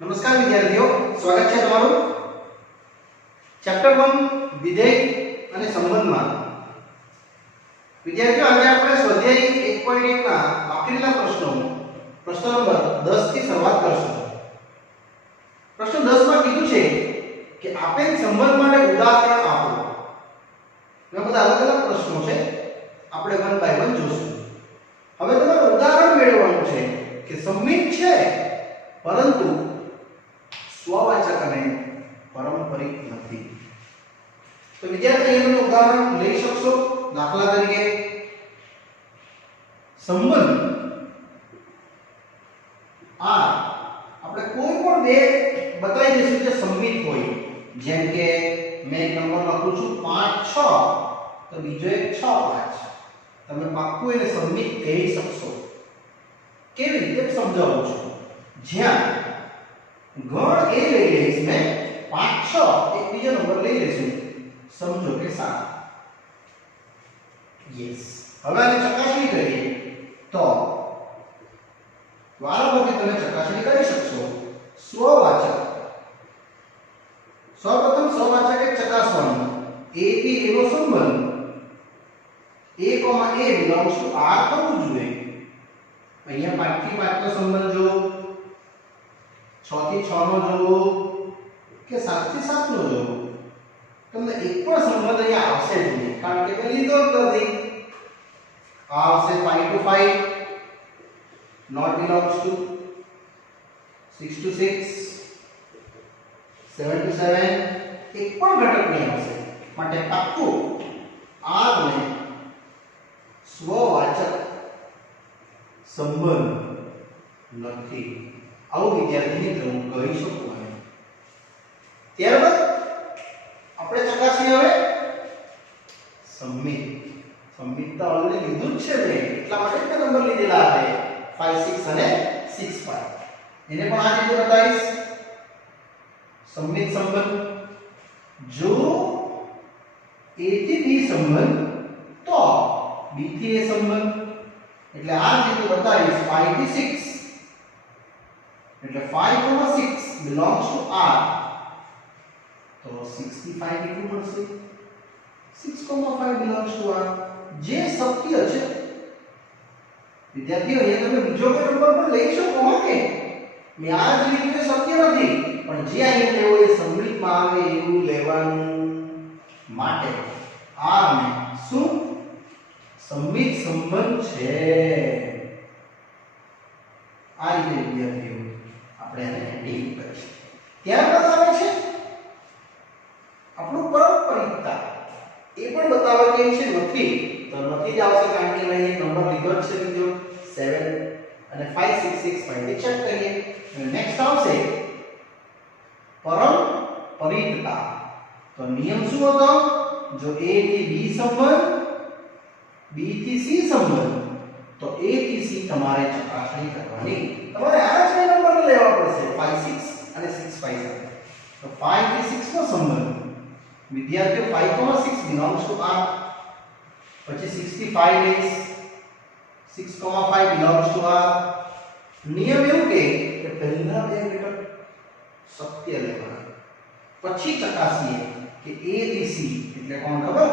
નમસ્કાર વિદ્યાર્થીઓ, સ્વાગત છે તમારું ચેપ્ટર 1 વિધેય અને સંબંધમાં. વિદ્યાર્થીઓ, આજે આપણે સ્વાધ્યાય 1.1 ના આખરીના પ્રશ્ન નંબર 10 થી શરૂઆત કરશું. પ્રશ્ન 10 માં કીધું છે કે આપેલ સંબંધ માટે ઉદાહરણ આપો. એમાં બધા અલગ અલગ પ્રશ્નો છે, આપણે વન બાય વન જોશું. હવે તમારે ઉદાહરણ મેળવવાનું છે કે સંમિત છે પરંતુ સ્વવાચક અને પારંપરિક નથી. તો વિદ્યાર્થી એનું ઉદાહરણ લઈ શકશો. દાખલા તરીકે સંબંધ આ આપણે કોઈ પણ બે બતાવી દઈશું જે સંમિત હોય. જેમ કે મેં એક નંબર લખું છું 5 6, તો બીજો એક 6 5. તમે પાક્કું એને સંમિત કહી શકશો. કેવી રીતે સમજાવું છું. જ્યાં ગણ એ લઈ લઈશ મેં 5 6, એક બીજો નંબર લઈ લઈશું, સમજો કે 7. યસ. હવે આને ચકાસણી કરીએ તો વારંવારથી તમે ચકાસણી કરી શકશો. સ્વવાચક, સૌપ્રથમ સ્વવાચક એક ચકાસવાનું. a થી a નો સંબંધ a, a belongs to r થવું જોઈએ. અહીંયા 5 થી 5 નો સંબંધ જો, 6 થી 6 નો જો કે 7 થી 7 નો જો, તમને એક પણ સંબંધ અહીંયા આવશે જ નહીં, કારણ કે મેં લીધો જ નથી. આ આવશે 5 to 5, not belongs to 6 to 6, 7 to 7, એક પણ ઘટક નહીં આવશે. માટે પાક્કું r ને સ્વવાચક સંબંધ નથી. આવું વિદ્યાર્થી મિત્રો હું કહી શકું. ત્યારબાદ આપણે ચકાસીએ હવે સંમિત. સંમિત તો ઓલરેડી લીધું જ છે ને, એટલા માટે જ નંબર લીધેલા છે 5 6 અને 6 5. એને પણ આ રીતે બતાવીશ. સંમિત સંબંધ જો a થી b સંબંધ તો b થી a સંબંધ, એટલે આ રીતે બતાવીશ 5 થી 6, એટલે 5 6 belongs to r. તો 65 કેટલું મળશે? 6,5 belongs to r, જે શક્ય છે. વિદ્યાર્થીઓ, એ તમે બીજો કોઈ નંબર પણ લઈ શકો કે મેં આ જ લીધું શક્ય નથી, પણ જે અહીં લેવો એ સંમિતમાં આવે એવું લેવાનું. માટે r ને શું સંમિત સંબંધ છે. આ રીતે વિદ્યાર્થીઓ આપણે આને ડીલ કરીશું. ત્યારબાદ આવે છે આપણું પારંપરિકતા. એ પણ બતાવવા કે છે નથી, તો નથી જ આવશે, કારણ કે મેં એક નંબર લીધો જ છે બીજો 7 અને 5 6 6 5. ચેક કરીએ. અને નેક્સ્ટ આવશે પારંપરિકતા. તો નિયમ શું હતો? જો a થી b સંબંધ, b થી c સંબંધ, તો a થી c તમારે ચકાસણી કરવાની. તમારે આ જ નંબર લેવા પડશે 5 6 અને 6 5 સાથે. તો 5 થી 6 નો સંબંધ વિદ્યાર્થીઓ 5 6 belongs to r. પછી 65 લઈશ, 6,5 belongs to r. નિયમ એવું કે પહેલા બે ઘટક સત્ય લેવાના, પછી ચકાસીએ કે a થી c એટલે કોણ ખબર?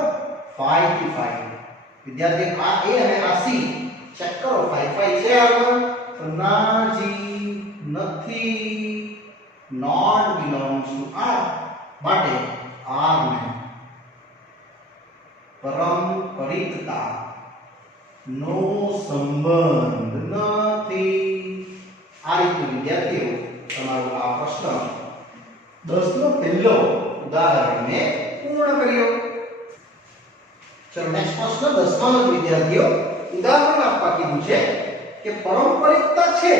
5 થી 5. વિદ્યાર્થી આ a અને આ c ચેક કરો. 5 5 છે આગળ, તો નાજી નથી, not belongs to r. માટે r ને પારંપરિકતા નો સંબંધ નથી. આ રીતે વિદ્યાર્થીઓ તમારો આ પ્રશ્ન 10 નો પહેલો ઉદાહરણ મેં પૂર્ણ કર્યો. ચલો નેક્સ્ટ પ્રશ્ન 10 નો વિદ્યાર્થીઓ ઉદાહરણ આપવા કીધું છે કે પારંપરિકતા છે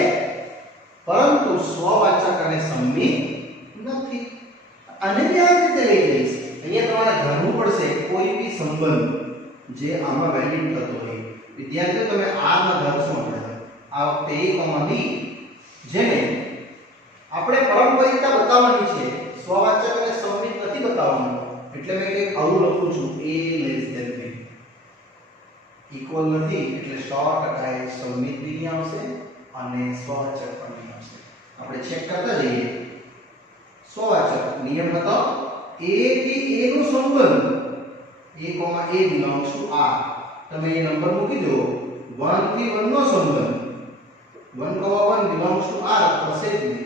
પરંતુ સ્વવાચક અને સંમિત નથી. આને બી આ રીતે લઈ લઈશ. અહીંયા તમારે ધારવું પડશે કોઈ બી સંબંધ જે આમાં વેલિડ થતો હોય. વિદ્યાર્થીઓ તમે r માં ધારશો. આ વખતે a, b જેને આપણે પારંપરિકતા બતાવવાની છે, સ્વવાચક અને સંમિત નથી બતાવવાનું. એટલે મેં કંઈક આવું લખું છું a < b. ઇક્વલ નથી એટલે 100% સંમિત બી આવશે અને સ્વવાચક પણ આવશે. આપણે ચેક કરતા જઈએ. સ્વવાચક નિયમ હતો a થી a નો સંબંધ a, a belongs to r. તમે એ નંબર મૂકી દો 1 થી 1 નો સંબંધ 1, 1 belongs to r થશે જ નહીં,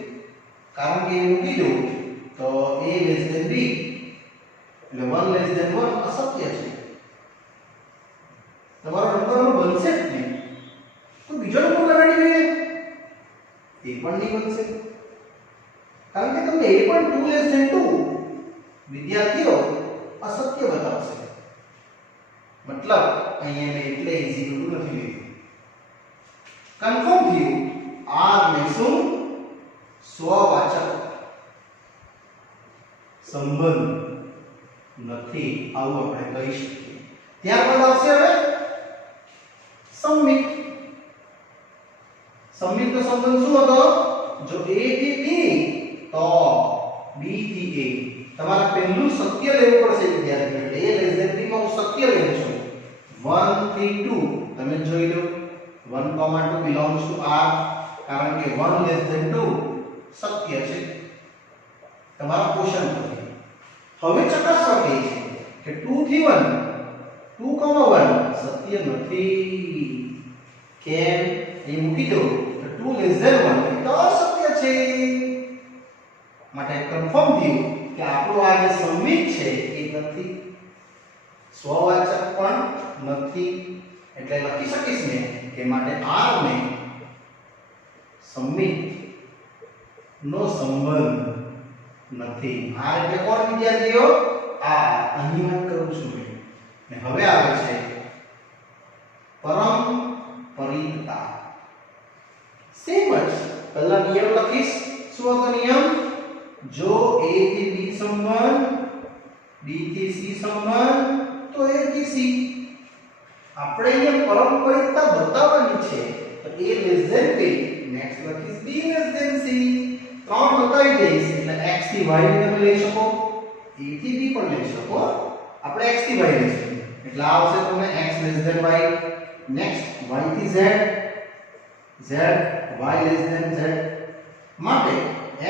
કારણ કે એ મૂકી દો તો a less than b એટલે 1 less than 1 અશક્ય છે. તમારો નંબર બનશે જ નહીં. તો બીજો નંબર લગાડી દઈએ એ પણ નહીં બનશે, કારણ કે તમને એ પણ 2 less than 2 વિદ્યાર્થીઓ અશક્ય બતાવશે. મતલબ અહીંયા મેં એટલે ઇઝી નથી લીધું. કન્ફર્મ થયું r ને શું સ્વવાચક સંબંધ નથી આવું આપણે કહી શકીએ. ત્યારબાદ આવશે હવે સંમિત. સંમિત નો સંબંધ શું હતો? જો a થી b તો b થી a. તમારે પહેલું સત્ય લેવું પડશે વિદ્યાર્થીઓ, એટલે a less than b માં હું સત્ય લેવું છું. 1 થી 2 તમે જોઈ લો 1, 2 belongs to r, કારણ કે 1 less than 2 સત્ય છે તમારા ક્વેશ્ચન પરથી. હવે ચકાસવા કહે છે કે 2 થી 1 2, 1 સત્ય નથી. કેમ? એ મૂકી દો તો 2 less than 1 એ તો અસત્ય છે. માટે કન્ફર્મ થયું કે આપણો આ જે સંમિત છે એ નથી, સ્વવાચક પણ નથી. એટલે લખી શકીશ ને કે માટે r ને સંમિત નો સંબંધ નથી. r એટલે કોણ વિદ્યાર્થીઓ? આ અહીં વાત કરું છું મેં. ને હવે આવે છે પરંપરિતતા. સેમ જ પહેલા નિયમ લખીશ. શું હતો નિયમ? જો a થી b સંબંધ, b થી c સંબંધ, તો a થી c. આપણે અહીંયા પરંપરિતતા બતાવવાની છે તો a less than b, next લખીશ b less than c. ત્રણ બતાવી દઈશ એટલે x થી y ને તમે લઈ શકો, a થી b પણ લઈ શકો. આપણે x થી y લઈશું એટલે આવશે તમને x less than y. Next y થી z, z y less than z. માટે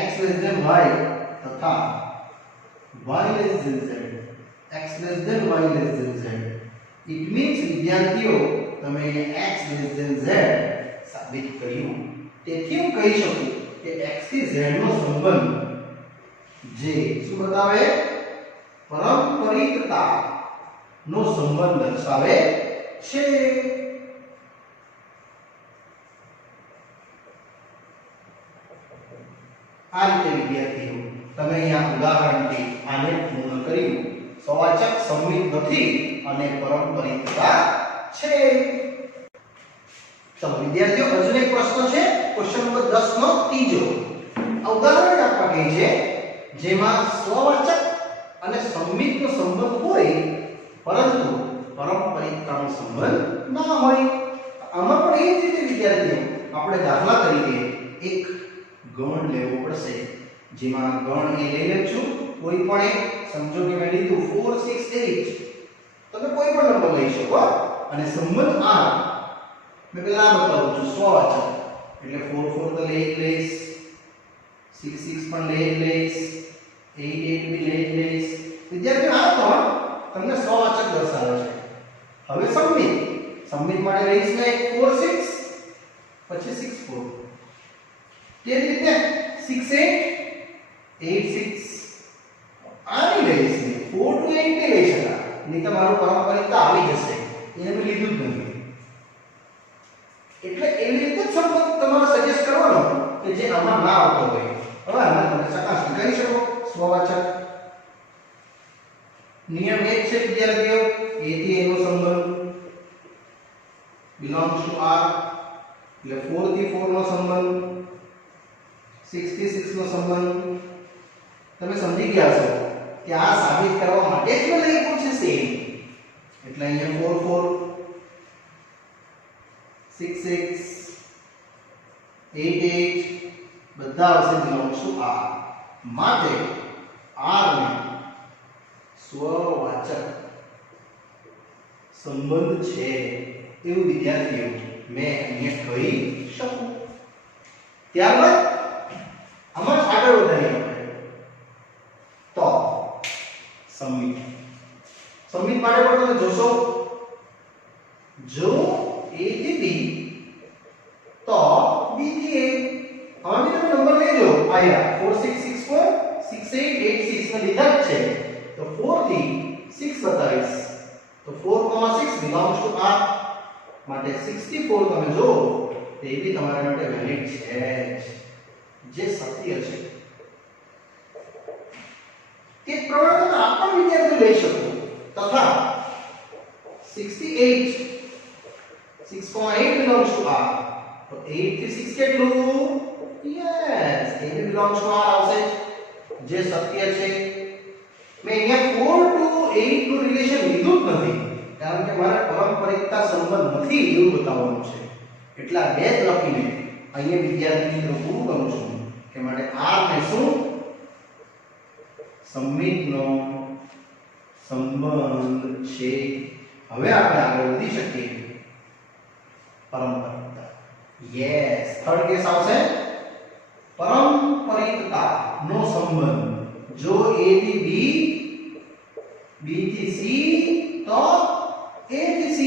x less than y તથા y less than z, x less than y less than z. It means વિદ્યાર્થીઓ તમે x less than z સાબિત કર્યું. તેથી હું કહી શકું કે x થી z નો સંબંધ જે શું બતાવે? પરંપરિતતા નો સંબંધ દર્શાવે છે. આ રીતે વિદ્યાર્થીઓ તમે અહીંયા ઉદાહરણથી આને પૂર્ણ કર્યું. સ્વવાચક સંમિત નથી અને પરંપરિતતા છે. તો વિદ્યાર્થીઓ હજુ એક પ્રશ્ન છે, ક્વેશ્ચન નંબર 10 નો ત્રીજો. આ ઉદાહરણ આપવા કહે છે જેમાં સ્વવાચક અને સંમિતનો સંબંધ હોય પરંતુ પરંપરિતતાનો સંબંધ ના હોય. આમાં પણ એ જ રીતે વિદ્યાર્થીઓ આપણે દાખલા તરીકે એક ગણ લેવો પડશે, જેમાં ગણ એ લઈ લેજો છું કોઈ પણ એક. સમજો કે મેં લીધું 4, 6, 8. તમે કોઈ પણ નંબર લઈ શકો અને સંબંધ r મેં પહેલા બતાવું છું સ્વવાચક એટલે 4, 4 તો લઈ લઈશ, 6, 6 પણ લઈ લઈશ, 8, 8 બી લઈ લઈશ. વિદ્યાર્થીઓ આ પણ તમને સ્વવાચક દર્શાવે છે. હવે સંમિત માટે લઈશ મેં 4, 6 પછી 6, 4. તે રીતે 6, 8, 8, 6 આની લઈશ ને 4 to 8 ને લઈ શકાય. નહીં તો મારું પરંપરિતતા આવી જશે, એને મેં લીધું જ નથી. એટલે એવી રીતે જ સંબંધ તમારે સજેસ્ટ કરવાનો કે જે આમાં ના આવતો હોય. હવે આમાં તમે ચકાસણી કરી શકો. સ્વવાચક નિયમ એક છે વિદ્યાર્થીઓ, a થી a નો સંબંધ belongs to r એટલે 4 થી 4 નો સંબંધ, 6 થી 6 નો સંબંધ. તમે સમજી ગયા છો કે આ સાબિત કરવા માટે જ મેં લખ્યું છે સેમ. એટલે અહીંયા 4, 4, 6, 6, 8, 8 બધા આવશે belongs to r. માટે r ને સ્વવાચક સંબંધ છે એવું વિદ્યાર્થીઓ મેં અહીંયા કહી શકું. ત્યારબાદ જોશો જો a થી b તો b થી a હવે તમે નંબર લેજો આયા 4664 6886 ને લીધા જ છે તો 4 થી 6 બતાવીશ તો 4,6 belongs to r માટે 64 તમે જો તે બી તમારા માટે વેલિડ છે જે સત્ય છે તે પ્રમાણે તમે આ પણ વિદ્યાર્થી લઈ શકો તથા 68 6,8 belongs to r તો 8 થી 6 કેટલું yes A B belongs to r આવશે જે સત્ય છે મેં અહીંયા 4 to 8 નું રિલેશન લીધું જ નથી કારણ કે મારે પારંપરિકતા સંબંધ નથી એવું બતાવવાનું છે એટલા બે જ લખીને અહીંયા વિદ્યાર્થી મિત્રો પૂરું કરું છું કે માટે r ને શું સંમિતનો સંબંધ છે હવે આપણે આગળ વધી શકીએ પારંપરિકતા યસ થર્ડ કેસ આવશે પારંપરિકતા નો સંબંધ જો a થી b b થી c તો a થી c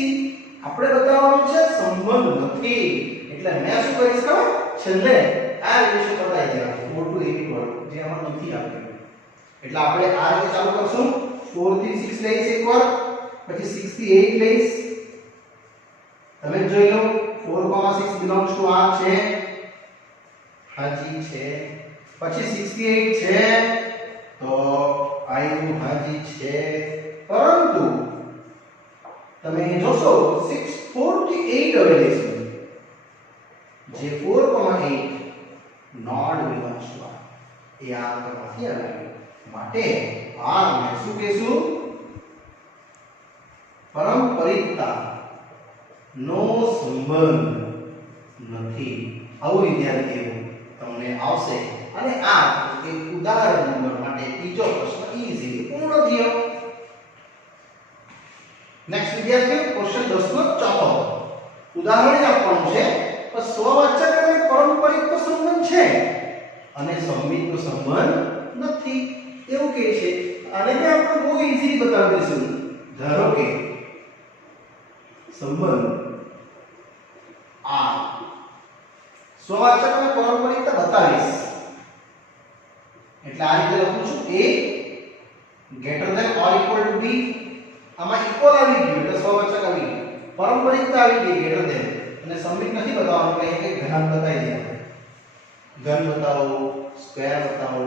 આપણે બતાવવાનું છે સંબંધ નથી એટલે મેં શું કરીશ ખબર છેલ્લે આ રિલેશન બતાવી દેવાનું 4 to 8 વાળું જે આમાં નથી આપ્યું એટલે આપણે આ રીતે ચાલુ કરશું 4 થી 6 લઈશ એકવાર પછી 6 થી 8 લઈશ તમે જોઈ લો 4,6 belongs to r છે હાજી છે પછી 6 થી 8 છે તો આયુ હાજી છે પરંતુ તમે જોશો 6 4 થી 8 હવે લઈશું જે 4,8 નોટ belongs to r એ આ કરવાથી આવ્યું માટે r ને શું કહેશું પારંપરિકતા નો સંબંધ નથી આવું વિદ્યાર્થીઓ તમને આવશે અને આ એક ઉદાહરણ નંબર માટે ત્રીજો પ્રશ્ન ઈઝીલી પૂર્ણ થયો નેક્સ્ટ વિદ્યાર્થીઓ ક્વેશ્ચન 10 નો ચોથો ઉદાહરણ આપવાનું છે પણ સ્વવાચક અને પારંપરિકનો સંબંધ છે અને સંમિતનો સંબંધ નથી એવું કહે છે આને મેં આપણે બહુ ઈઝીલી બતાવી દઈશું ધારો કે સંબંધ આ સ્વવાચક અને પારંપરિકતા બતાવીશ એટલે આ રીતે લખું છું a greater than or equal to b આમાં ઇક્વલ આવી ગયું એટલે સ્વવાચક આવી ગયું પારંપરિકતા આવી ગઈ greater than અને સંમિત નથી બતાવવાનું કે એક ઘન બતાવી દે ઘન બતાવો સ્ક્વેર બતાવો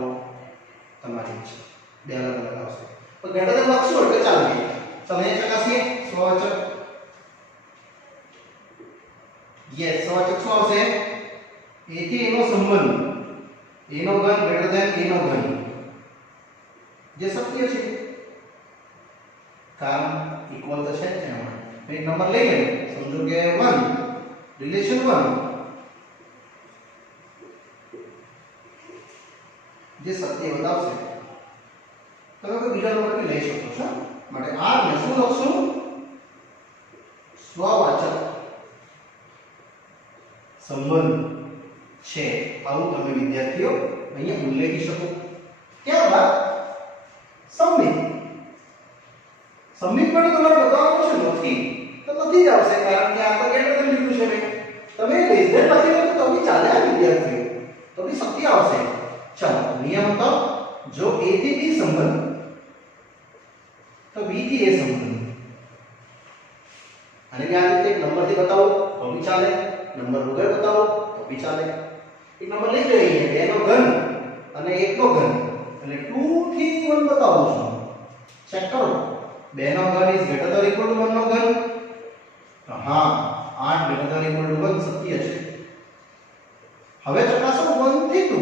તમારી ઈચ્છા બે અલગ અલગ આવશે તો greater than લખશું એટલે ચાલે ચાલો એ ચકાસીએ સ્વવાચક યસ સ્વવાચક શું આવશે a થી એનો સંબંધ a નો ઘન greater than a નો ઘન જે સત્ય છે કારણ ઇક્વલ તો છે જ એમાં એક નંબર લઈ લે સમજો કે 1 રિલેશન 1 જે સત્ય બતાવશે તમે કોઈ બીજા નંબર થી લઈ શકો છો માટે r ને શું લખશું સ્વવાચક સંબંધ છે આવું તમે વિદ્યાર્થીઓ અહીંયા ઉલ્લેખી શકો ત્યારબાદ સંમિત સંમિત માટે તમારે બતાવવાનું છે નથી તો નથી જ આવશે કારણ કે આ તો greater than લીધું છે મેં તમે લેસ ધેન લખી લો તો બી ચાલે આ વિદ્યાર્થીઓ તો બી સત્ય આવશે ચાલો નિયમ તો જો a થી b સંબંધ તો b થી a સંબંધ અને આ રીતે એક નંબર થી બતાવો તો બી ચાલે નંબર વગર બતાવો તો બી ચાલે એક નંબર લઈ લઈએ 2 નો ઘન અને 1 નો ઘન એટલે 2 થી 1 બતાવું છું ચેક કરો 2 નો ઘન is greater than equal to 1 નો ઘન તો હા 8 ગ્રેટર ધેન ઇક્વલ ટુ 1 સત્ય છે હવે ચકાસો 1 થી 2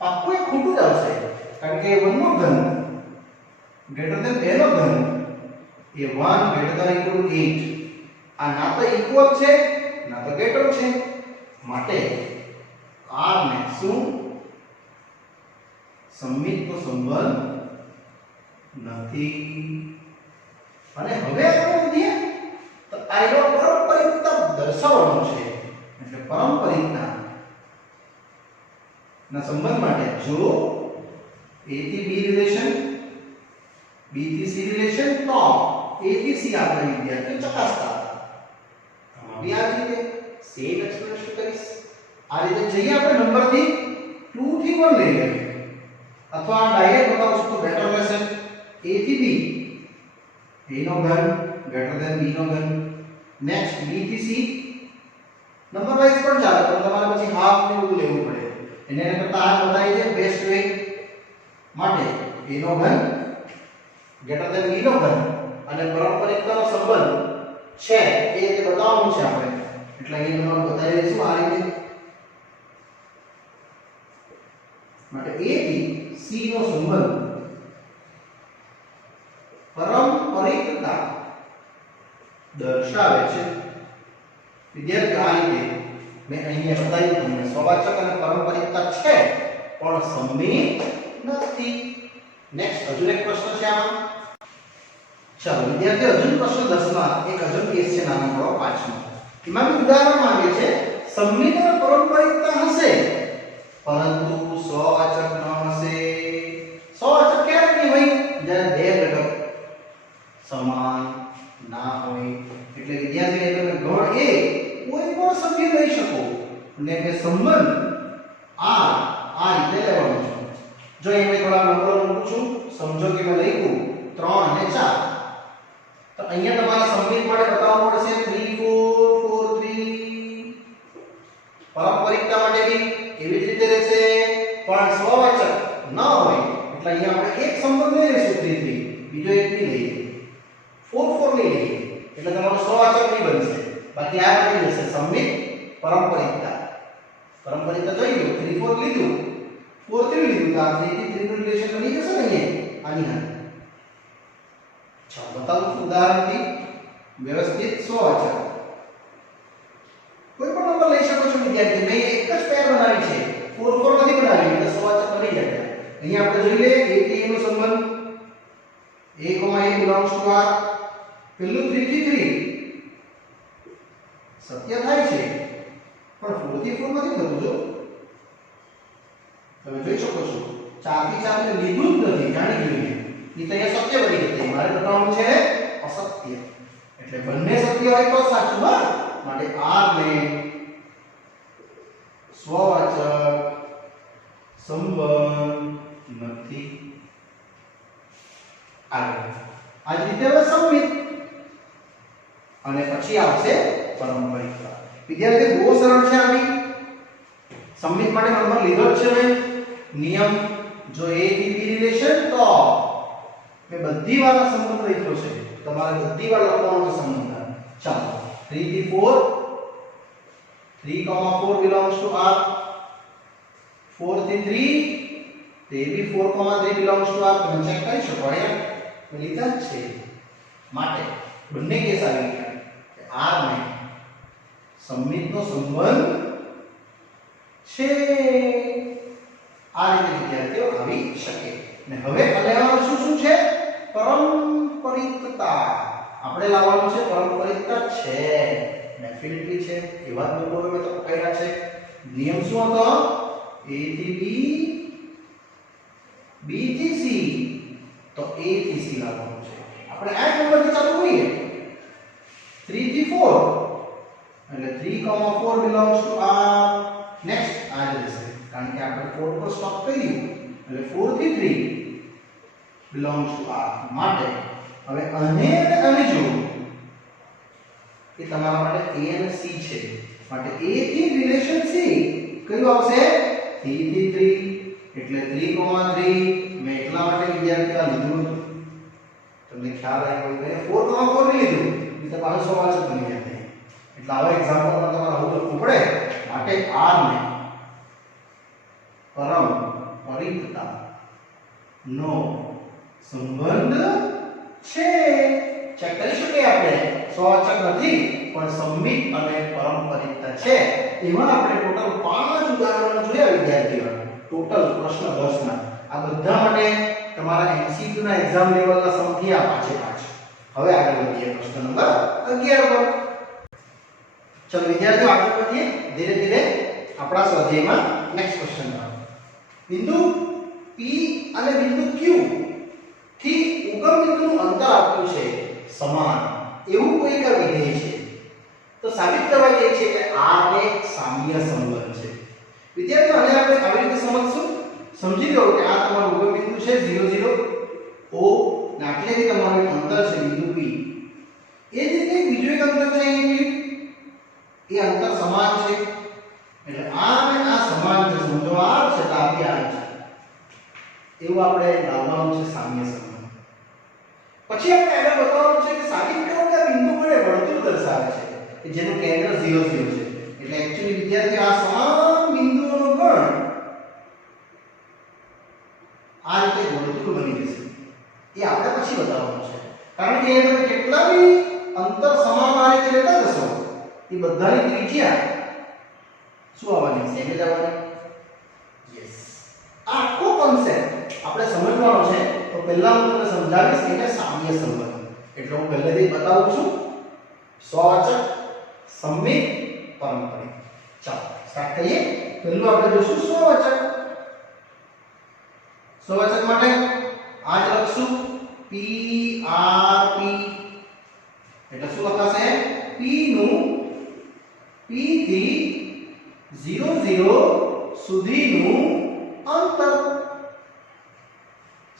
પાક્કું એ ખોટું જ આવશે કારણ કે 1 નો ઘન ગ્રેટર ધેન 2 નો ઘન એ 1 ગ્રેટર ધેન ઇક્વલ ટુ 8 આ ના તો ઇક્વલ છે ના તો ગ્રેટર છે માટે r ને શું સંમિતનો સંબંધ નથી અને હવે આપણે વધીએ તો આનો પારંપરિકતા દર્શાવવાનો છે એટલે પારંપરિકતા ના સંબંધ માટે જો a થી b રિલેશન b થી c રિલેશન તો A થી C આપણે વિદ્યાર્થીઓ ચકાસતા હતા. આમાં બી આ રીતે સેમ એક્સપ્લેનેશન કરીશ. આ રીતે જઈએ આપણે નંબર થી 2 થી 1 લઈ લઈએ અથવા ડાયરેક્ટ બતાવશું તો બેટર રહેશે. A થી B, A નો ઘન ગ્રેટર ધેન B નો ઘન. નેક્સ્ટ B થી C નંબર વાઇઝ પણ ચાલે પણ તમારે પછી હાફ ને બધું લેવું પડે. એને કરતા આ બતાવી છે બેસ્ટ વે માટે A નો ઘન ગ્રેટર ધેન B નો ઘન અને પારંપરિકતાનો સંબંધ છે એ રીતે બતાવવાનું છે આપણે. એટલે અહીં તમને બતાવી દઈશું આ રીતે. માટે A થી C નો સંબંધ પારંપરિકતા દર્શાવે છે. વિદ્યાર્થીઓ આ રીતે મેં અહીંયા બતાવ્યું તમને સ્વવાચક અને પારંપરિકતા છે પણ સંમિત નથી. નેક્સ્ટ હજુ એક પ્રશ્ન છે આમાં. ચાલો વિદ્યાર્થીઓ હજુ પ્રશ્ન 10 માં એક હજુ કેસ છે નાનો 5મો. એમાં બી ઉદાહરણ માંગે છે સંમિત અને પારંપરિકતા હશે પરંતુ સ્વવાચક ન હશે. સ્વવાચક ક્યારે નહીં હોય? જ્યારે બે ઘટક સમાન ના હોય. એટલે વિદ્યાર્થીઓ તમે ગણ A કોઈ પણ સંખ્યા લઈ શકો અને કે સંબંધ આ રીતે લેવાનો છે. જો અહીં મેં થોડા નંબરો મૂકું છું. સમજો કે મેં લખ્યું 3 અને 4 તો અહીંયા તમારા સંમિત માટે બતાવવું પડશે 3 4 4 3. પારંપરિકતા માટે બી એવી જ રીતે રહેશે પણ સ્વવાચક ન હોય એટલે અહીંયા આપણે એક સંબંધ લઈ લઈશું 3 3, બીજો એક નહીં લઈએ, 4 4 નહીં લઈએ એટલે તમારો સ્વવાચક નહીં બનશે. બાકી આ બની જશે સંમિત પારંપરિકતા. પારંપરિકતા જોઈ લો 3 4 લીધું 4 3 લીધું તો આ 3 થી 3 નું રિલેશન બની જશે ને અહીંયા આની હાથે. ચાલો બતાવું છું ઉદાહરણથી વ્યવસ્થિત સ્વવાચક. કોઈ પણ નંબર લઈ શકો છો વિદ્યાર્થી. મેં એક જ પેર બનાવી છે 4 4 નથી બનાવી એટલે સ્વવાચક બની જાય. અહીંયા આપણે જોઈ લે A થી A નો સંબંધ A, A belongs to R. પેલું 3 થી 3 સત્ય થાય છે પણ 4 થી 4 નથી થતું. જો તમે જોઈ શકો છો 4 થી 4 ને લીધું જ નથી જાણી જોઈએ. નહીં તો અહીંયા સત્ય બની જશે. મારે બતાવવાનું છે અસત્ય. એટલે બંને સત્ય હોય તો સાચું. હા માટે R ને સ્વવાચક સંબંધ નથી. આગળ આ જ રીતે હવે સંમિત અને પછી આવશે પારંપરિકતા. વિદ્યાર્થી બહુ સરળ છે. આવી સંમિત માટે નંબર લીધો જ છે મેં. નિયમ જો A થી B રિલેશન તો મેં બધી વાર સંબંધ લખ્યો છે. તમારે બધી વાર લખવાનો છે સંબંધ. ચાલો 3 થી 4 3, 4 belongs to R. 4 થી 3 તે બી 4, 3 belongs to R. તમે ચેક કરી શકો અહીંયા લીધા જ છે. માટે બંને કેસ આવી ગયા. R ને સંમિતનો સંબંધ છે. આ રીતે વિદ્યાર્થીઓ આવી શકે. ને હવે લેવાનું શું છે? પારંપરિકતા. આપણે લાવવાનું છે પારંપરિકતા છે. ડેફિનેટલી છે. એવા જ નંબરો મેં તો પકડ્યા છે. નિયમ શું હતો? A થી B, B થી C. તો A થી C લાવવાનું છે. આપણે આ નંબરથી ચાલુ કરીએ 3 થી 4 એટલે 3, 4 belongs to R. નેક્સ્ટ આ જ રહેશે કારણ કે આપણે 4 પર સ્ટોપ કર્યું એટલે 4 થી 3 belongs to R. માટે હવે અને જો એ તમારા માટે A અને C છે માટે A થી રિલેશન C કયું આવશે? 3 થી 3 એટલે 3, 3 મેં એટલા માટે વિદ્યાર્થી આ લીધું હતું. તમને ખ્યાલ આવ્યો કે 4, 4 ને લીધું એટલે પાછો સ્વવાચક બની જાય. એટલે આવા એક્ઝામ્પલમાં તમારે આવું લખવું પડે. માટે R ને પારંપરિકતા નો સંબંધ છે. ચેક કરી શકીએ આપણે. સ્વવાચક નથી પણ સંમિત અને પારંપરિકતા છે. એમાં આપણે ટોટલ 5 ઉદાહરણો જોયા વિદ્યાર્થીઓ. ટોટલ પ્રશ્ન 10 ના. આ બધા માટે તમારા MCQ ના એક્ઝામ લેવલના સૌથી આ 5 હવે આગળ વધીએ પ્રશ્ન નંબર 11 પર. ચલો વિદ્યાર્થીઓ આગળ વધીએ ધીરે ધીરે આપણા સ્વાધ્યાયમાં. નેક્સ્ટ ક્વેશ્ચન પર બિંદુ P અને બિંદુ Q થી ઉગમ બિંદુનું અંતર આપ્યું છે. સમાન એવું કોઈ કા વિધેય છે તો સાબિત કરવા જે છે કે r ને સામ્ય સંબંધ છે. વિદ્યાર્થીઓ આને આપણે આવી રીતે સમજશું. સમજી લો કે આ તમારું ઉગમ બિંદુ છે 0 0 o ને આટલેથી તમારું અંતર છે બિંદુ p. એ જ રીતે બીજું એક અંતર છે અહીં એ અંતર સમાન છે એટલે આ અને આ સમાન છે. સમજો r છે તો આ બી r છે એવું આપણે લાવવાનું છે સામ્ય સંબંધ. પછી આપણે એને બતાવવાનું છે કે સાબિત કરો કે આ બિંદુ વડે વર્તુળ દર્શાવે છે કે જેનું કેન્દ્ર 0 0 છે. એટલે એક્ચ્યુઅલી વિદ્યાર્થીઓ આ તમામ બિંદુઓનો ગણ આ રીતે વર્તુળ બની જશે. એ આપણે પછી બતાવવાનું છે કારણ કે તમે કેટલા બી અંતર સમાન આ રીતે લેતા જશો એ બધાની ત્રિજ્યા શું આવવાની છે? સેમ જ આવવાની. યસ. આ આખો કોન્સેપ્ટ આપણે સમજવાનો છે તો પહેલા હું તમને સમજાવીશ કે સામ્ય સંબંધ એટલે હું પહેલેથી બતાવું છું. સ્વવાચક, સંમિત, પારંપરિક. ચાલો સ્ટાર્ટ કરીએ. પહેલું આપણે જોશું સ્વવાચક. સ્વવાચક માટે આ જ લખશું p r p એટલે શું લખાશે? p નું p થી 0 0 સુધીનું અંતર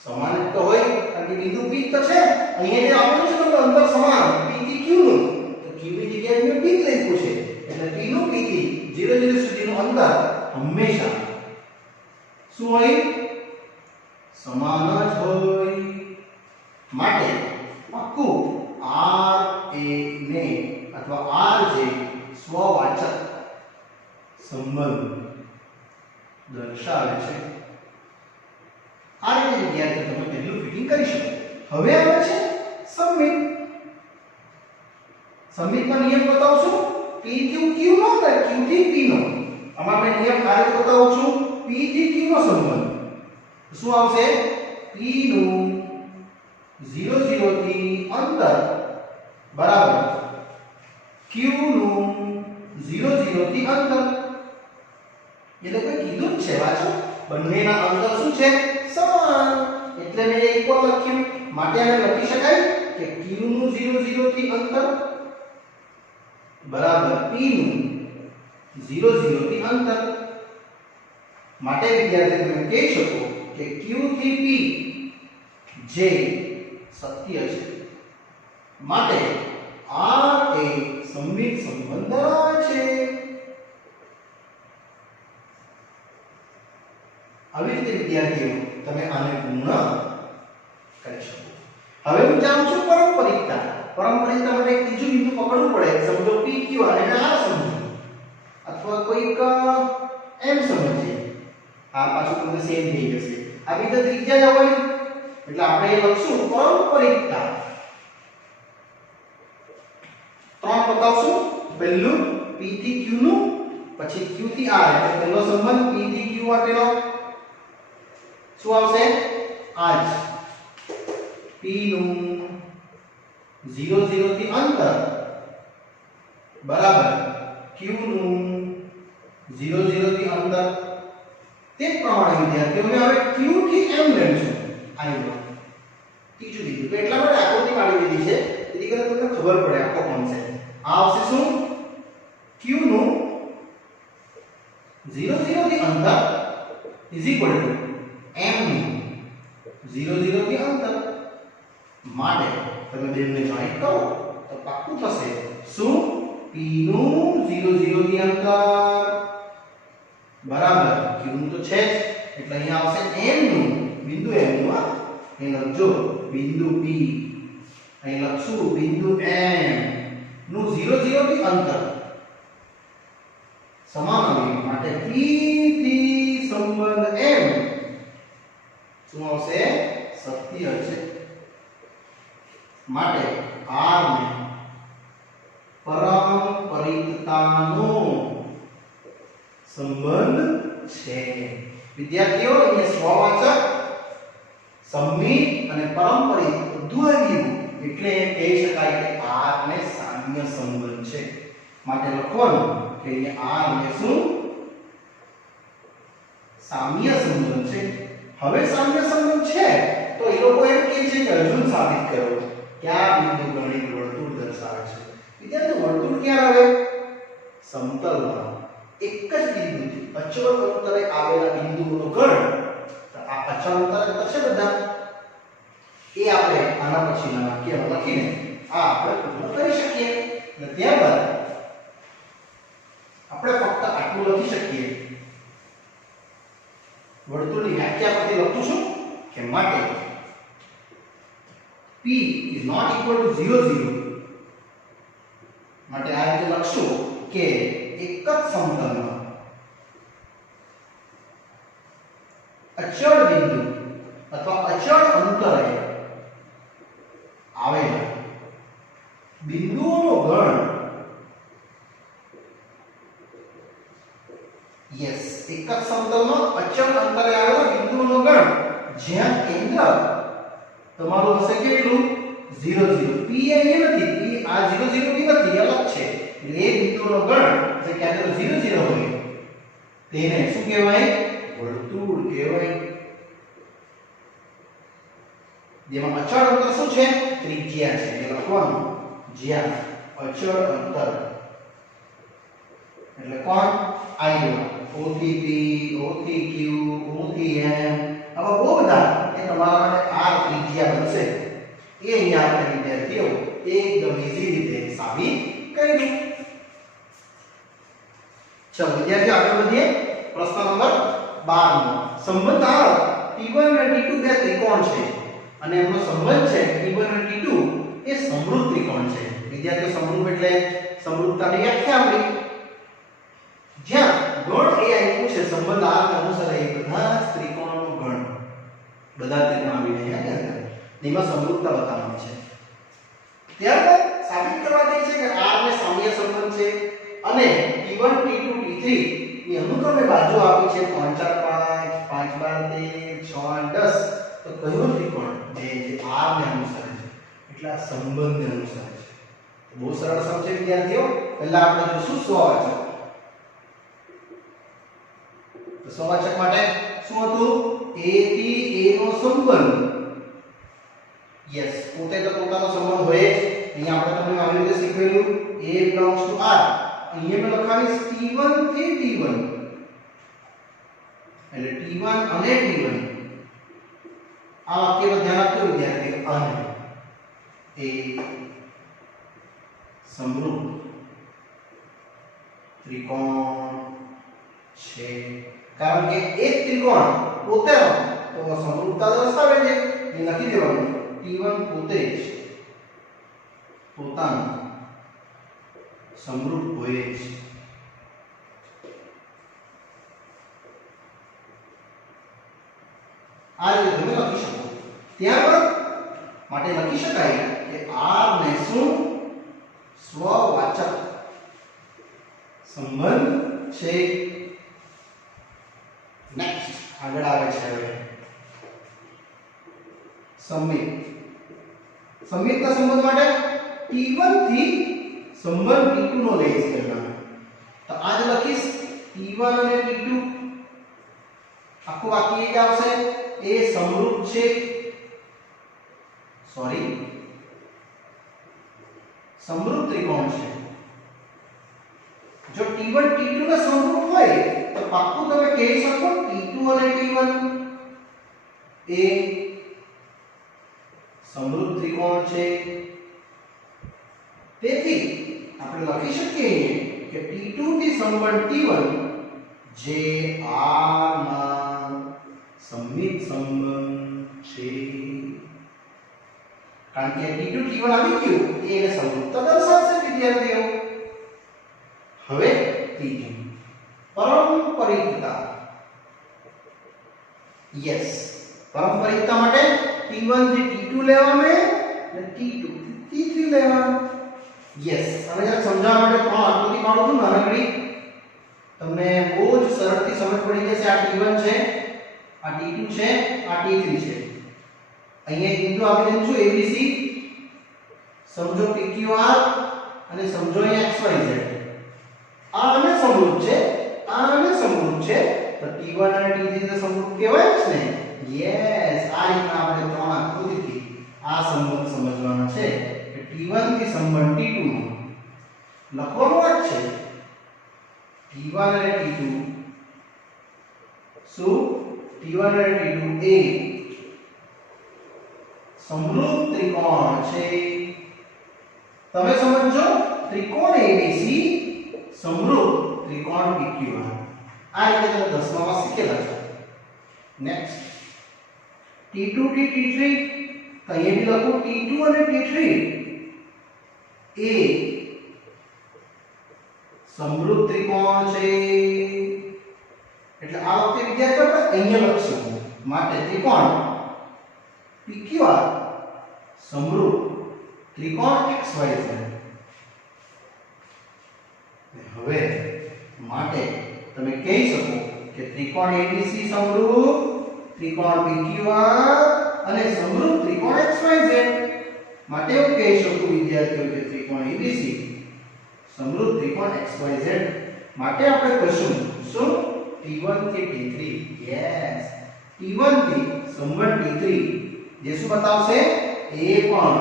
સમાન તો હોય કારણ કે બિંદુ p તો છે. અહીંયા જે આપણું છે તો અંતર સમાન p થી q નું તો q ની જગ્યાએ મેં p લખ્યું છે એટલે p નું p થી 0 0 સુધીનું અંતર હંમેશા શું હોય? સમાન જ હોય. માટે પાક્કું r a ને અથવા r જે સ્વવાચક સંબંધ દર્શાવે છે. આ રીતે વિદ્યાર્થીઓ તમે પહેલું ફિટિંગ કરી શકો. હવે આવે છે સંમિત. સંમિતનો નિયમ બતાવું છું. p થી q નો અને q થી p નો. આમાં મેં નિયમ આ રીતે બતાવું છું. p થી q નો સંબંધ શું આવશે? p નું 0 0 થી અંતર બરાબર q નું 0 0 થી અંતર. એટલે કોઈ કીધું જ છે વાંચો બંનેના અંતર શું છે? સમાન. એટલે મેં ઇક્વલ લખ્યું. માટે આને લખી શકાય કે q નું 0 0 થી અંતર બરાબર p નું 0 0 થી અંતર. માટે વિદ્યાર્થી તમે કહી શકો કે q થી p જે સત્ય છે. માટે r એ સંમિત સંબંધ ધરાવે છે. આવી રીતે વિદ્યાર્થીઓ તમે આને પૂર્ણ કરી શકો. હવે હું જાણું છું પારંપરિકતા. પારંપરિકતા માટે એક ત્રીજું બિંદુ પકડવું પડે. સમજો p q અને r સમજો અથવા કોઈક m સમજીએ. આ પાછું તમને સેમ થઈ જશે. આ બિંદુ ત્રિજ્યા જ આવવાની એટલે આપણે એ લખશું પારંપરિકતા. ત્રણ બતાવશું. પહેલું p થી q નું પછી q થી r એટલે પહેલો સંબંધ p થી q માટેનો શું આવશે? આ જ p નું 0 0 થી અંતર બરાબર q નું 0 0 થી અંતર. તે પ્રમાણે વિદ્યાર્થીઓ હવે q થી m લેશું. આયો ત્રીજું બિંદુ. તો એટલા માટે આકૃતિ પાડી દીધી છે જેથી કરીને તમને ખબર પડે આખો કોન્સેપ્ટ. આ આવશે શું? q નું 0 0 થી અંતર ઇઝ ઇક્વલ ટુ m નું 0 0 થી અંતર. માટે તમે બેને જોઈન્ટ કરો તો પાક્કું થશે શું? p નું 0 0 થી અંતર બરાબર q નું તો છે જ એટલે અહીંયા આવશે m નું બિંદુ m નું. અહીં લખજો બિંદુ p. અહીં લખશું બિંદુ m નું 0 0 થી અંતર સમાન આવે. માટે p થી સંબંધ m શું આવશે? સત્ય છે. માટે r ને પારંપરિકતાનો સંબંધ છે. વિદ્યાર્થીઓ અહીંયા સ્વવાચક, સંમિત અને પારંપરિક બધું આવ્યું એટલે કહી શકાય કે r ને સામ્ય સંબંધ છે. માટે લખવાનું કે અહીંયા r ને શું? સામ્ય સંબંધ છે. હવે સામ્ય સંબંધ છે તો એ લોકો એમ કહે છે કે અર્જુન સાબિત કરો. તો કયા બિંદુ ગણિત વર્તુળ દર્શાવે છે? વિદ્યાર્થી વર્તુળ ક્યાં આવે? સમતલમાં એક જ બિંદુથી અચળ અંતરે આવેલા બિંદુઓનો ગણ. તો આ અચળ અંતરે તો છે બધા, એ આપણે આના પછીના વાક્યમાં લખીને આ આપણે પૂર્ણ કરી શકીએ. અને ત્યારબાદ આપણે ફક્ત આટલું લખી શકીએ. વર્તુળની વ્યાખ્યા પરથી લખું છું કે માટે p is not equal to 0 0. માટે આ રીતે લખશું કે એક જ સમતલમાં અચળ બિંદુ અથવા અચળ અંતરે આવેલા બિંદુઓનો ગણ યસ એક જ સમતલમાં અચળ અંતરે આવેલા બિંદુઓનો ગણ જ્યાં કેન્દ્ર તમારું હશે કેટલું 0 0. p એ નથી, p આ 0 0 ની નથી, અલગ છે. એટલે એ બિંદુઓનો ગણ જે કેન્દ્ર 0 0 હોય તેને શું કહેવાય? વર્તુળ કહેવાય. જેમાં અચળ અંતર શું છે? ત્રિજ્યા છે. એ લખવાનું જ્યાં અચળ અંતર એટલે કોણ? આઈ O થી P, O થી Q, O થી M, આવા બહુ બધા એ તમારા માટે R ત્રિજ્યા બનશે. એ અહીંયા આપણે વિદ્યાર્થીઓ એકદમ ઈઝી રીતે સાબિત કરી દઉં. ચલો વિદ્યાર્થીઓ આગળ વધીએ. પ્રશ્ન નંબર 12 નો સંબંધ આ T1 અને T2 બે ત્રિકોણ છે અને એમનો સંબંધ છે T1 અને T2 એ સમરૂપ ત્રિકોણ છે. વિદ્યાર્થીઓ સમરૂપ એટલે સમરૂપતાની વ્યાખ્યા આપણી જ્યાં ગણ એ આપ્યું છે સંબંધ R ને અનુસરે એ બધા ત્રિકોણોનો ગણ, બધા ત્રિકોણ આવીને અહીંયા અંદર એમાં સમરૂપતા બતાવવાની છે. ત્યારબાદ સાબિત કરવા દે છે કે R ને સામ્ય સંબંધ છે અને T1 T2 T3 ની અનુક્રમે બાજુ આપી છે 3 4 5 5 12 13 6 10. તો કયો ત્રિકોણ જે R ને અનુસરે છે એટલે આ સંબંધને અનુસરે છે? બહુ સરળ સમજે વિદ્યાર્થીઓ. પહેલા આપણે જોશું સ્વવાચક. તો સ્વવાચક માટે શું હતું? A થી A નો સંબંધ. યસ, પોતે તો પોતાનો સંબંધ હોય જ. અહીંયા આપણે તમને આવી રીતે શીખવેલું A belongs to R. અહીંયા મેં લખાવીશ T1 થી T1 એટલે T1 અને T1. આ વાક્યનું ધ્યાન આપજો વિદ્યાર્થીઓ. અને એ સમરૂપ ત્રિકોણ છે કારણ કે એક ત્રિકોણ પોતે તો સમરૂપતા દર્શાવે છે. એ લખી દેવાનું T1 પોતે જ પોતાનું સમરૂપ હોય છે. આ રીતે તમે લખી શકો. ત્યારબાદ માટે લખી શકાય કે R ને શું? સ્વવાચક સંબંધ છે. નેક્સ્ટ આગળ આવે છે હવે સંમિત. સંમિતના સંબંધ માટે T1 થી સંબંધ T2 નો લઈશ કરવાનો. તો આજ લખીશ T1 અને T2 આખું વાક્ય એ જ આવશે. એ સમરૂપ છે. સોરી, સમરૂપ ત્રિકોણ છે. જો T1 T2 ના સમરૂપ હોય તો પાક્કું તમે કહી શકો T2 અને T1 એ સમરૂપ ત્રિકોણ છે. તેથી આપણે લખી શકીએ કે T2 થી સંબંધ T1 જે R માં સંમિત સંબંધ છે. કારણ કે T2 T1 આવી ગયું એને સમરૂપતા દર્શાવશે વિદ્યાર્થીઓ. હવે ત્રીજું પારંપરિકતા. યસ, પારંપરિકતા માટે T1 થી T2 લેવાનું અને T2 થી T3 લેવાનું. યસ, હવે જરા સમજાવવા માટે ત્રણ આકૃતિ પાડું છું નાનકડી. તમને બહુ જ સરળથી સમજ પડી જશે. આ T1 છે, આ T2 છે, આ T3 છે. અહીંયા એક બિંદુ આપી દઉં છું ABC. સમજો PQR અને સમજો અહીંયા XYZ. આ અને સમરૂપ છે, આ અને સમરૂપ છે. તો T1 અને T3 ને સમરૂપ કહેવાય છે ને. યસ, આ રીતના આપણે ત્રણ આકૃતિથી આ સંબંધ સમજવાનો છે કે T1 થી સંબંધ T2 નો લખવાનું જ છે T1 અને T2 શું T1 અને T2 એ સમરૂપ ત્રિકોણ છે તમે સમજો ત્રિકોણ ABC સમરૂપ ત્રિકોણ PQR આ રીતે તમે 10મા માં શીખેલા છો નેક્સ્ટ T2 થી T3 તો અહીંયા બી લખો T2 અને T3 એ સમરૂપ ત્રિકોણ છે એટલે આ વખતે વિદ્યાર્થીઓ આપણે અહીંયા લખશું માટે ત્રિકોણ PQR સમરૂપ ત્રિકોણ XYZ હવે માટે તમે કહી શકો કે ત્રિકોણ ABC સમરૂપ ત્રિકોણ PQR અને સમરૂપ ત્રિકોણ XYZ માટે હું કહી શકું વિદ્યાર્થીઓ કે ત્રિકોણ ABC સમરૂપ ત્રિકોણ XYZ માટે આપણે કહીશું શું T1 થી T3 યસ T1 થી સંબંધ T3 જે શું બતાવશે એ પણ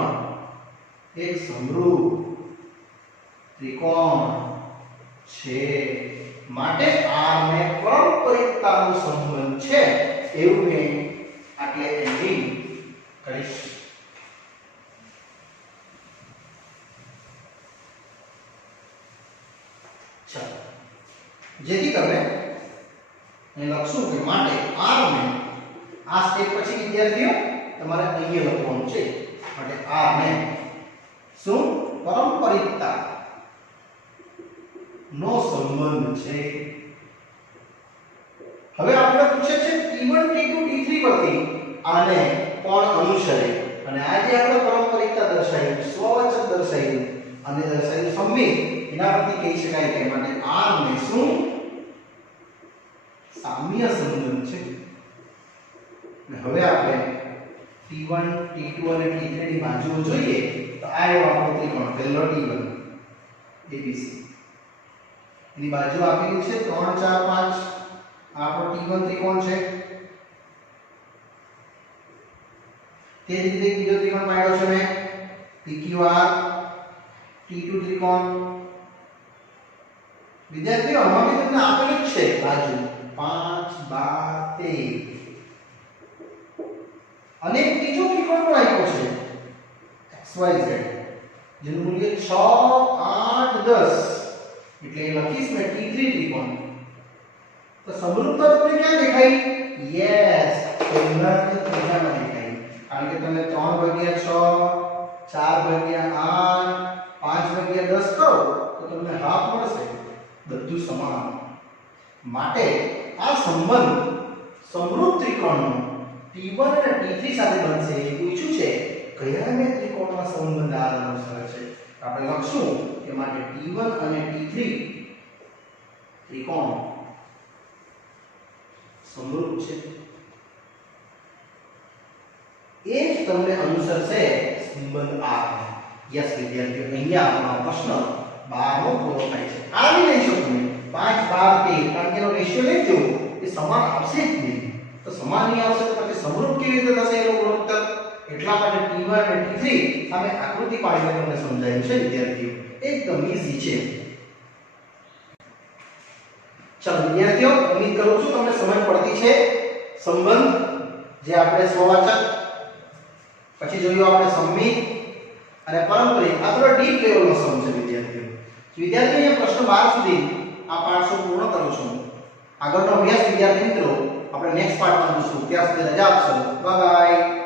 એક સમરૂપ ત્રિકોણ છે માટે R ને પારસ્પરિકતાનો સંબંધ છે એવું મેં આટલે એન્ડિંગ કરીશ ચાલો જેથી તમે અહીં લખશું કે માટે R ને આ સ્ટેપ પછી વિદ્યાર્થીઓ તમારે અહીંયા લખવાનું છે માટે R ને શું પારસ્પરિકતા નો સંબંધ છે હવે આપણે પૂછે છે T1 T2 T3 પરથી આને કોણ અનુસરે અને આ જે આપણે પારસ્પરિકતા દર્શાવી સ્વવાચક દર્શાવી અને દર્શાવી સંમિત એના પરથી કહી શકાય કે માટે R ને શું સામ્ય સંબંધ છે અને હવે આપણે T1 T2 અને T3 ની બાજુઓ જોઈએ તો આ એવો આપણો ત્રિકોણ પહેલો T1 ABC એની બાજુ આપેલી છે 3 4 5 આ આપણો T1 ત્રિકોણ છે તે જ રીતે બીજો ત્રિકોણ પાડ્યો છે મેં PQR T2 ત્રિકોણ વિદ્યાર્થીઓ આમાં બી તમને આપેલું જ છે બાજુ 5 12 13 અને ત્રીજો ત્રિકોણ પણ આપ્યો છે XYZ જેનું મૂલ્ય 6 8 10 એટલે લખીશ મેં T3 ત્રિકોણ તો સમરૂપતા તમને ક્યાં દેખાઈ યસ પહેલા કે ત્રીજામાં દેખાઈ કારણ કે તમે 3/6 4/8 5/10 કરો તો તમને હાફ મળશે બધું સમાન માટે આ સંબંધ સમરૂપ ત્રિકોણનો T1 અને T3 સાથે બનશે એ પૂછ્યું છે કયા બે ત્રિકોણના સંબંધ આ અનુસાર છે આપણે લખશું કે માટે T1 અને T3 ત્રિકોણ સમરૂપ છે એ જ તમને અનુસરશે સંબંધ R યસ વિદ્યાર્થીઓ અહીંયા આપણો પ્રશ્ન 12 નો પૂરો થાય છે આ નહીં લઈ શકું 5 12 13 કારણ કે એનો રેશિયો લેજો એ સમાન આવશે જ નહીં તો સમાન નહીં આવશે તો પછી સમરૂપ કેવી રીતે થશે એનો ગુણોત્તર એટલા માટે T1 અને T3 સામે આકૃતિ પાડીને તમને સમજાયું છે વિદ્યાર્થીઓ એકદમ ઈઝી છે ચાલો વિદ્યાર્થીઓ ઉમ્મીદ કરું છું તમને સમજ પડતી છે સંબંધ જે આપણે સ્વવાચક પછી જોયું આપણે સંમિત અને પારસ્પરિક આ થોડો ડીપ લેવલનો સમ છે વિદ્યાર્થીઓ વિદ્યાર્થીઓ પ્રશ્ન 12 સુધી આ પાઠ પૂર્ણ કરું છું આગળનો અભ્યાસ વિદ્યાર્થી મિત્રો આપણે નેક્સ્ટ પાર્ટમાં જોઈશું ત્યાં સુધી રજા આપશો બાય બાય